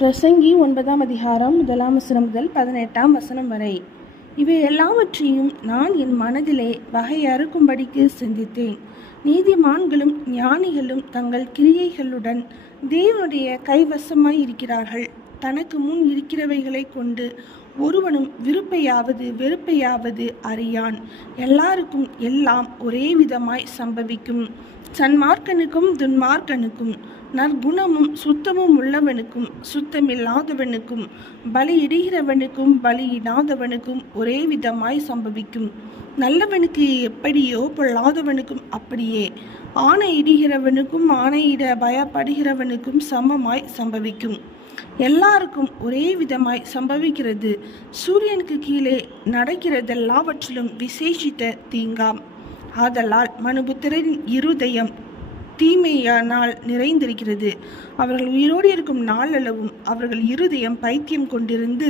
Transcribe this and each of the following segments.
பிரசங்கி 9ஆம் அதிகாரம் 1ஆம் வசனம் முதல் 18ஆம் வசனம் வரை. இவை எல்லாவற்றையும் நான் என் மனதிலே வகையறுக்கும்படிக்கு சிந்தித்தேன். நீதிமான்களும் ஞானிகளும் தங்கள் கிரியைகளுடன் தேவனுடைய கைவசமாய் இருக்கிறார்கள். தனக்கு முன் இருக்கிறவைகளை கொண்டு ஒருவனும் விருப்பையாவது வெறுப்பையாவது அறியான். எல்லாருக்கும் எல்லாம் ஒரே விதமாய் சம்பவிக்கும். சன்மார்க்கனுக்கும் துன்மார்க்கனுக்கும், நற்குணமும் சுத்தமும் உள்ளவனுக்கும் சுத்தமில்லாதவனுக்கும், பலியிடுகிறவனுக்கும் பலியிடாதவனுக்கும் ஒரே விதமாய் சம்பவிக்கும். நல்லவனுக்கு எப்படியோ பொல்லாதவனுக்கும் அப்படியே. ஆணையிடுகிறவனுக்கும் ஆணையிட பயப்படுகிறவனுக்கும் சமமாய் சம்பவிக்கும். எல்லாருக்கும் ஒரே விதமாய் சம்பவிக்கிறது. சூரியனுக்கு கீழே நடக்கிறதெல்லாவற்றிலும் விசேஷித்த தீங்காம். ஆதலால் மனுபுத்திரரின் இருதயம் தீமையானால் நிறைந்திருக்கிறது. அவர்கள் உயிரோடு இருக்கும் நாளளவும் அவர்கள் இருதயம் பைத்தியம் கொண்டிருந்து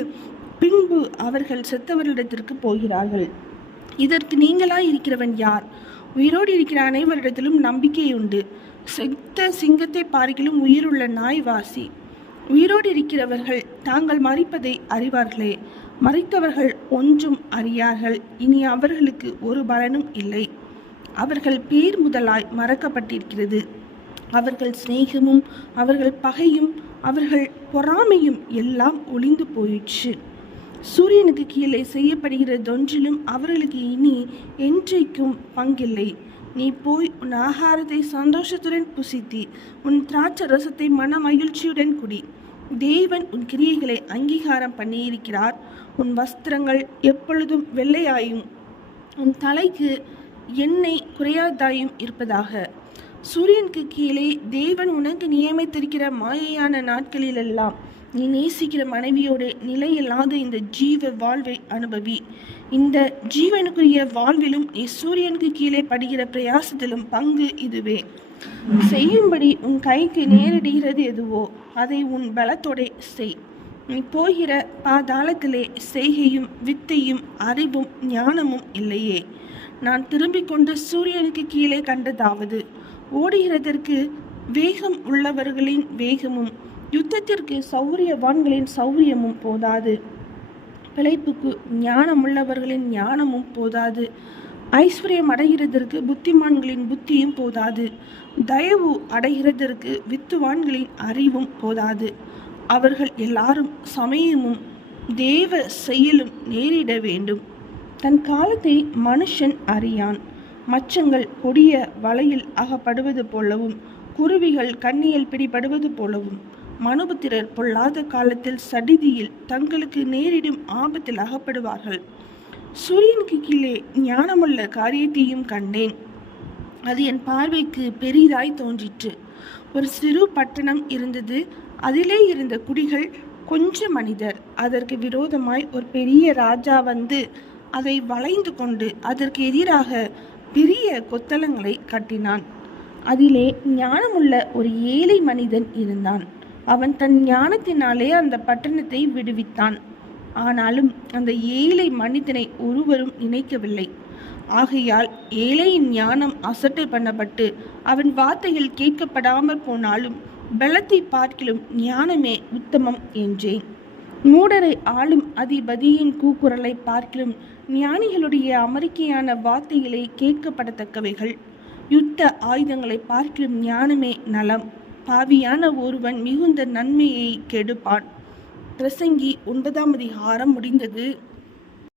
பின்பு அவர்கள் செத்தவர்களிடத்திற்கு போகிறார்கள். இதற்கு நீங்களாய் இருக்கிறவன் யார்? உயிரோடு இருக்கிற அனைவரிடத்திலும் நம்பிக்கையுண்டு. செத்த சிங்கத்தை பார்க்கிலும் உயிருள்ள நாய் வாசி. உயிரோடு இருக்கிறவர்கள் தாங்கள் மரிப்பதை அறிவார்களே, மரித்தவர்கள் ஒன்றும் அறியார்கள். இனி அவர்களுக்கு ஒரு பலனும் இல்லை. அவர்கள் பேர் முதலாய் மறக்கப்பட்டிருக்கிறது. அவர்கள் சிநேகமும் அவர்கள் பகையும் அவர்கள் பொறாமையும் எல்லாம் ஒளிந்து போயிற்று. சூரியனுக்கு கீழே செய்யப்படுகிறதொன்றிலும் அவர்களுக்கு இனி என்றைக்கும் பங்கில்லை. நீ போய் உன் ஆகாரத்தை சந்தோஷத்துடன் புசித்தி உன் திராட்சை ரசத்தை மன மகிழ்ச்சியுடன் குடி. தேவன் உன் கிரியைகளை அங்கீகாரம் பண்ணியிருக்கிறார். உன் வஸ்திரங்கள் எப்பொழுதும் வெள்ளையாயும் உன் தலைக்கு எண்ணெய் குறையாதாயும் இருப்பதாக. சூரியனுக்கு கீழே தேவன் உனக்கு நியமித்திருக்கிற மாயையான நாட்களிலெல்லாம் நீ நேசிக்கிற மனைவியோடு நிலையில்லாத இந்த ஜீவ வாழ்வை அனுபவி. இந்த ஜீவனுக்குரிய வாழ்விலும் நீ சூரியனுக்கு கீழே படுகிற பிரயாசத்திலும் பங்கு இதுவே. செய்யும்படி உன் கைக்கு நேரிடுகிறது எதுவோ அதை உன் பலத்தோட செய். நீ போகிற பாதாளத்திலே செய்கையும் வித்தையும் அறிவும் ஞானமும் இல்லையே. நான் திரும்பிக் கொண்டு சூரியனுக்கு கீழே கண்டதாவது, ஓடுகிறதற்கு வேகம் உள்ளவர்களின் வேகமும் யுத்தத்திற்கு சௌரியவான்களின் சௌரியமும் போதாது. பிழைப்புக்கு ஞானமுள்ளவர்களின் ஞானமும் போதாது. ஐஸ்வர்யம் அடைகிறதற்கு புத்திமான்களின் புத்தியும் போதாது. தயவு அடைகிறதற்கு வித்துவான்களின் அறிவும் போதாது. அவர்கள் எல்லாரும் சமயமும் தேவ செயலும் நேரிட வேண்டும். தன் காலத்தை மனுஷன் அறியான். மச்சங்கள் கொடிய வலையில் அகப்படுவது போலவும் குருவிகள் கண்ணியில் பிடிபடுவது போலவும் மனுபுத்திரர் பொல்லாத காலத்தில் சடிதியில் தங்களுக்கு நேரிடும் ஆபத்தில் அகப்படுவார்கள். சூரியனுக்கு கீழே ஞானமுள்ள காரியத்தையும் கண்டேன். அது என் பார்வைக்கு பெரிதாய் தோன்றிற்று. ஒரு சிறு பட்டணம் இருந்தது. அதிலே இருந்த குடிகள் கொஞ்ச மனிதர். அதற்கு விரோதமாய் ஒரு பெரிய ராஜா வந்து அதை வளைந்து கொண்டு அதற்கு எதிராக பெரிய கொத்தளங்களை கட்டினான். அதிலே ஞானமுள்ள ஒரு ஏழை மனிதன் இருந்தான். அவன் தன் ஞானத்தினாலே அந்த பட்டணத்தை விடுவித்தான். ஆனாலும் அந்த ஏழை மனிதனை ஒருவரும் நினைக்கவில்லை. ஆகையால் ஏழையின் ஞானம் அசட்டை பண்ணப்பட்டு அவன் வார்த்தைகள் கேட்கப்படாமல் போனாலும் பலத்தை பார்க்கிலும் ஞானமே உத்தமம் என்றேன். மூடரை ஆளும் அதிபதியின் கூக்குரலை பார்க்கிலும் ஞானிகளுடைய அமெரிக்கையான வார்த்தைகளை கேட்கப்படத்தக்கவைகள். யுத்த ஆயுதங்களை பார்க்கிலும் ஞானமே நலம். பாவியான ஒருவன் மிகுந்த நன்மையை கெடுப்பான். பிரசங்கி 9ஆம் அதிகாரம் முடிந்தது.